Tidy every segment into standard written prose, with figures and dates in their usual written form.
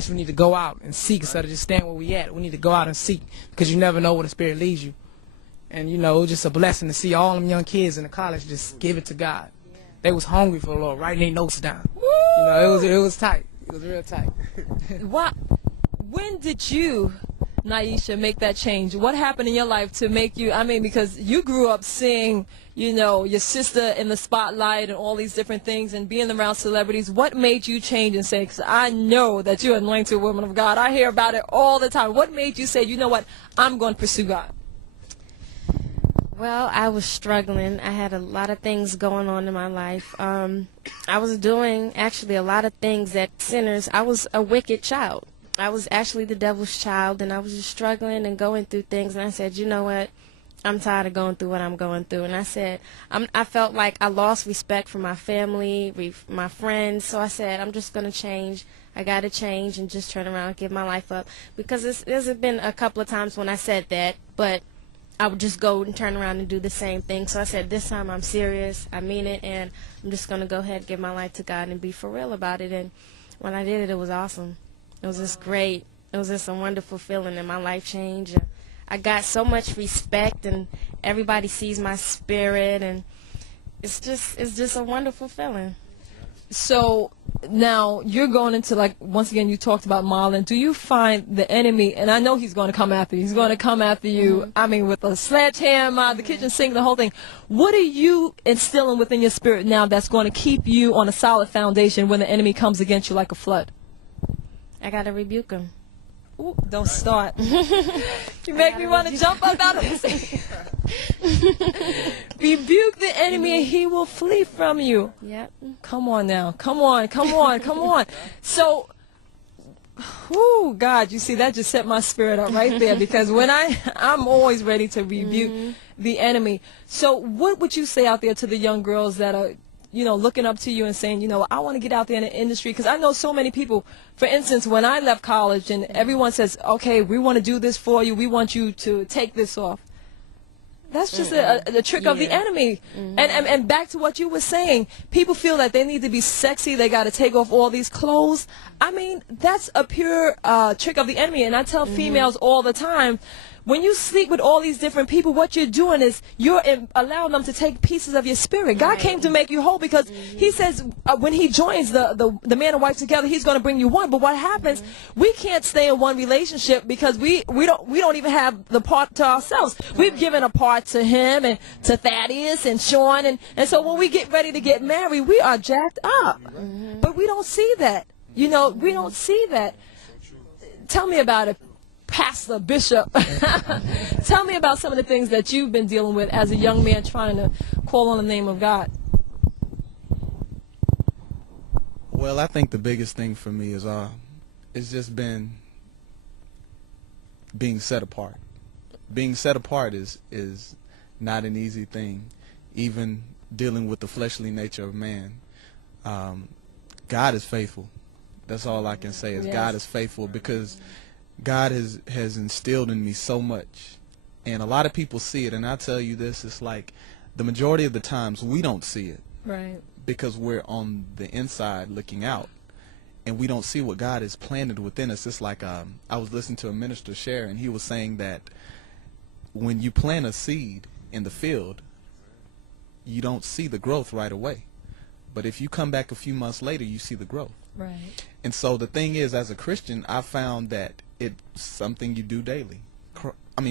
We need to go out and seek instead of just staying where we at. We need to go out and seek, because you never know where the Spirit leads you. And it was just a blessing to see all them young kids in the college just give it to God. They was hungry for the Lord, writing their notes down. It was tight. It was real tight. When did you, Naisha, make that change? What happened in your life to make you, because you grew up seeing, your sister in the spotlight and all these different things and being around celebrities. What made you change and say, because I know that you're an anointed woman of God. I hear about it all the time. What made you say, you know what, I'm going to pursue God? Well, I was struggling. I had a lot of things going on in my life. I was doing actually a lot of things that sinners. I was a wicked child. I was actually the devil's child, and I was just struggling and going through things. And I said, you know what? I'm tired of going through what I'm going through. And I said, I felt like I lost respect for my family, my friends. So I said, I'm just going to change. I got to change and just turn around and give my life up. Because there's been a couple of times when I said that, but I would just go and turn around and do the same thing. So I said, this time I'm serious. I mean it. And I'm just going to go ahead and give my life to God and be for real about it. And when I did it, it was awesome. It was just great. It was just a wonderful feeling, and my life changed. I got so much respect, and everybody sees my spirit, and it's just a wonderful feeling. So now you're going into, like, once again, you talked about Marlon. Do you find the enemy, and I know he's going to come after you. He's going to come after you, with a sledgehammer, the kitchen sink, the whole thing. What are you instilling within your spirit now that's going to keep you on a solid foundation when the enemy comes against you like a flood? I got to rebuke him. Ooh, don't start. You make me want to jump up out of this seat. Rebuke the enemy and he will flee from you. Yep. Come on now. Come on. So, God, you see, that just set my spirit up right there, because when I'm always ready to rebuke the enemy. So what would you say out there to the young girls that are looking up to you and saying, I want to get out there in the industry? Because I know so many people, for instance, when I left college and everyone says, okay, we want to do this for you, we want you to take this off. That's just a trick of the enemy. And back to what you were saying, people feel that they need to be sexy, they got to take off all these clothes. That's a pure trick of the enemy. And I tell females all the time, when you sleep with all these different people, what you're doing is you're allowing them to take pieces of your spirit. God came to make you whole, because he says when he joins the man and wife together, he's going to bring you one. But what happens, we can't stay in one relationship because we don't even have the part to ourselves. We've given a part to him and to Thaddeus and Sean. And so when we get ready to get married, we are jacked up. But we don't see that. We don't see that. Tell me about it, Pastor, Bishop. Tell me about some of the things that you've been dealing with as a young man trying to call on the name of God. Well, I think the biggest thing for me is it's just been being set apart. Being set apart is not an easy thing, even dealing with the fleshly nature of man. God is faithful. That's all I can say is God is faithful, because God has instilled in me so much, and a lot of people see it, and I tell you this, it's like the majority of the times we don't see it, right? Because we're on the inside looking out, and we don't see what God has planted within us. It's like I was listening to a minister share, and he was saying that when you plant a seed in the field, you don't see the growth right away, but if you come back a few months later, you see the growth. Right. And so the thing is, as a Christian, I found that it's something you do daily.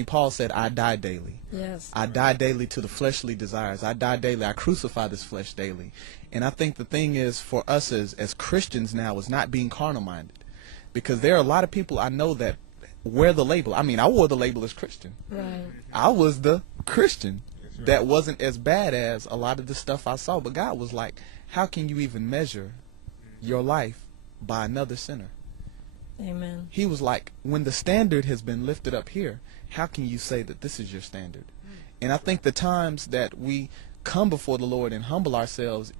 Paul said, I die daily. Yes. I die daily to the fleshly desires. I die daily. I crucify this flesh daily. And I think the thing is, for us as Christians now, is not being carnal-minded. Because there are a lot of people I know that wear the label. I wore the label as Christian. Right. I was the Christian that wasn't as bad as a lot of the stuff I saw. But God was like, how can you even measure your life by another sinner? Amen. He was like, when the standard has been lifted up here, how can you say that this is your standard? And I think the times that we come before the Lord and humble ourselves,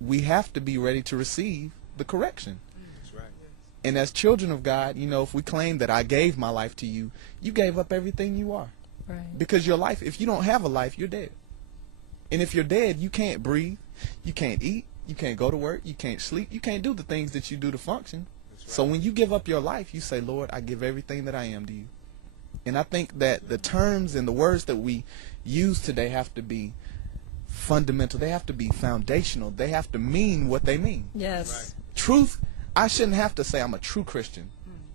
we have to be ready to receive the correction. That's right. And as children of God, if we claim that I gave my life to you, you gave up everything you are. Right. Because your life, if you don't have a life, you're dead. And if you're dead, you can't breathe, you can't eat, you can't go to work, you can't sleep, you can't do the things that you do to function. So when you give up your life, you say, Lord, I give everything that I am to you. And I think that the terms and the words that we use today have to be fundamental. They have to be foundational. They have to mean what they mean. Yes. Right. Truth, I shouldn't have to say I'm a true Christian.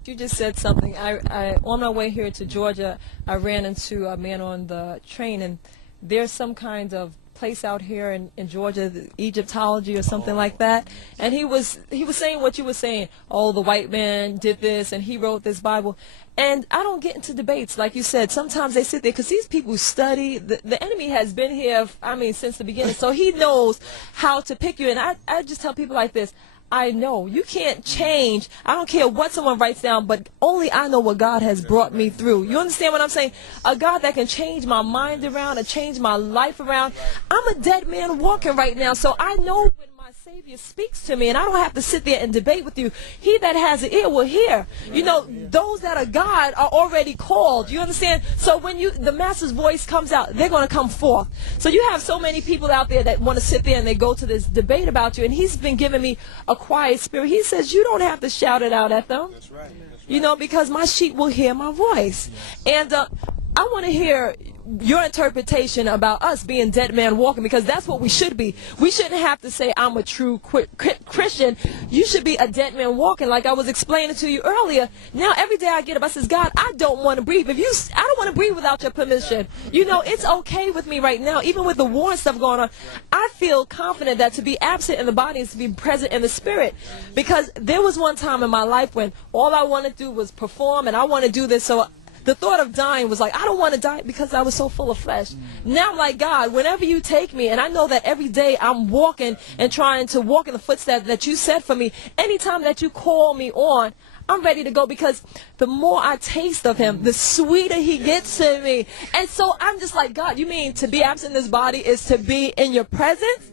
You just said something. I on my way here to Georgia, I ran into a man on the train, and there's some kind of place out here in Georgia, the Egyptology or something like that, and he was saying what you were saying. Oh, the white man did this, and he wrote this Bible. And I don't get into debates, like you said. Sometimes they sit there because these people study. The enemy has been here, I mean, since the beginning, so he knows how to pick you. And I just tell people like this. I know you can't change. I don't care what someone writes down, but only I know what God has brought me through. You understand what I'm saying? A God that can change my mind around and change my life around. I'm a dead man walking right now, so I know when my Savior speaks to me, and I don't have to sit there and debate with you. He that has an ear will hear. You know, those that are God are already called. You understand? So when the Master's voice comes out, they're going to come forth. So you have so many people out there that want to sit there and they go to this debate about you, and he's been giving me a quiet spirit. He says you don't have to shout it out at them. That's right. You know, because my sheep will hear my voice. And I want to hear your interpretation about us being dead man walking, because that's what we should be. We shouldn't have to say I'm a true Christian. You should be a dead man walking, like I was explaining to you earlier. Now every day I get up, I says, God, I don't want to breathe. I don't want to breathe without your permission. You know, it's okay with me right now, even with the war and stuff going on. I feel confident that to be absent in the body is to be present in the spirit, because there was one time in my life when all I wanted to do was perform, and I want to do this. So the thought of dying was like, I don't want to die, because I was so full of flesh. Now I'm like, God, whenever you take me, and I know that every day I'm walking and trying to walk in the footsteps that you set for me. Anytime that you call me on, I'm ready to go, because the more I taste of him, the sweeter he gets to me. And so I'm just like, God, you mean to be absent in this body is to be in your presence?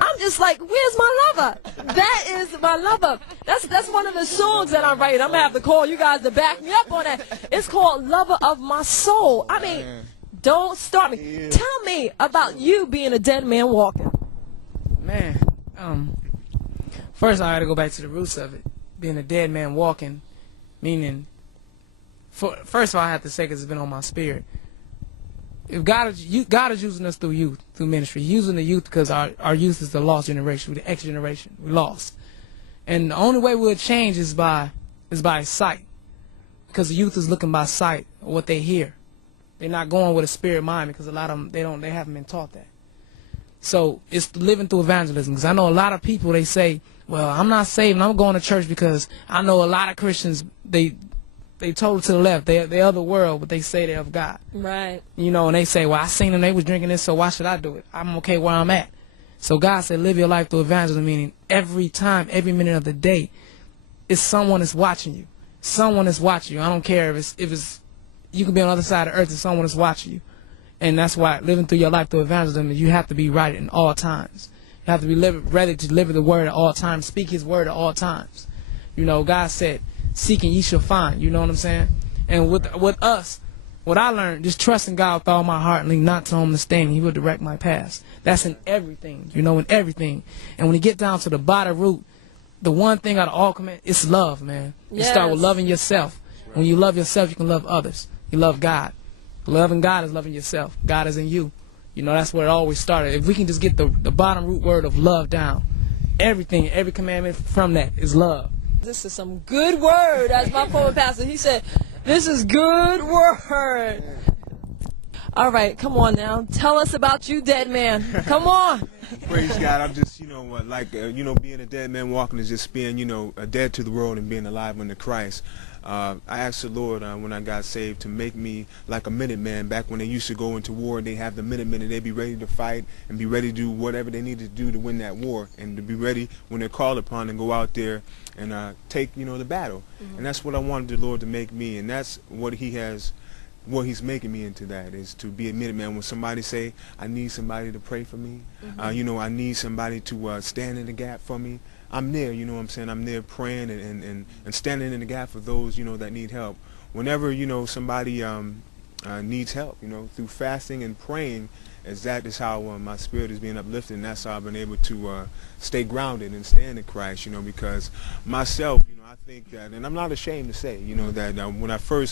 I'm just like, where's my lover? That is my lover. That's one of the songs that I'm writing. I'm going to have to call you guys to back me up on that. It's called Lover of My Soul. I mean, don't start me. Tell me about you being a dead man walking. Man, first I got to go back to the roots of it. Being a dead man walking, meaning, first of all, I have to say, because it's been on my spirit. If God is using us through ministry, using the youth, because our youth is the lost generation, the X generation, we lost, and the only way we'll change is by sight, because the youth is looking by sight, what they hear. They're not going with a spirit mind, because a lot of them they haven't been taught that. So it's living through evangelism, because I know a lot of people, they say, well, I'm not saved, and I'm going to church because I know a lot of Christians, they told to the left. They're of the world, but they say they're of God. Right. You know, and they say, well, I seen them, they was drinking this, so why should I do it? I'm okay where I'm at. So God said, live your life through evangelism, meaning every time, every minute of the day, it's someone that's watching you. Someone that's watching you. I don't care if it's you can be on the other side of the earth and someone is watching you. And that's why living through your life through evangelism, you have to be right in all times. You have to be ready to deliver the word at all times, speak his word at all times. You know, God said, seek and ye shall find. You know what I'm saying? And with us, what I learned, just trusting God with all my heart and lean not to understanding, he will direct my paths. That's in everything, you know, in everything. And when you get down to the bottom root, the one thing out of all command, it's love, man. You start with loving yourself. When you love yourself, you can love others. You love God. Loving God is loving yourself. God is in you. You know, that's where it always started. If we can just get the bottom root word of love down, everything, every commandment from that is love. This is some good word, as my former pastor, he said, this is good word. All right, come on now. Tell us about you, dead man. Come on. Praise God. I'm just, being a dead man walking is just being, dead to the world and being alive unto Christ. I asked the Lord when I got saved to make me like a Minuteman. Back when they used to go into war, they have the Minutemen, and they'd be ready to fight and be ready to do whatever they needed to do to win that war, and to be ready when they're called upon and go out there and take, the battle. And that's what I wanted the Lord to make me, and that's what he's making me into, that is to be a Minuteman. When somebody say, I need somebody to pray for me, I need somebody to stand in the gap for me, I'm there, you know what I'm saying? I'm there praying and standing in the gap for those, that need help. Whenever, somebody needs help, through fasting and praying, that is how my spirit is being uplifted, and that's how I've been able to stay grounded and stand in Christ, because myself, I think that, and I'm not ashamed to say, you know, that when I first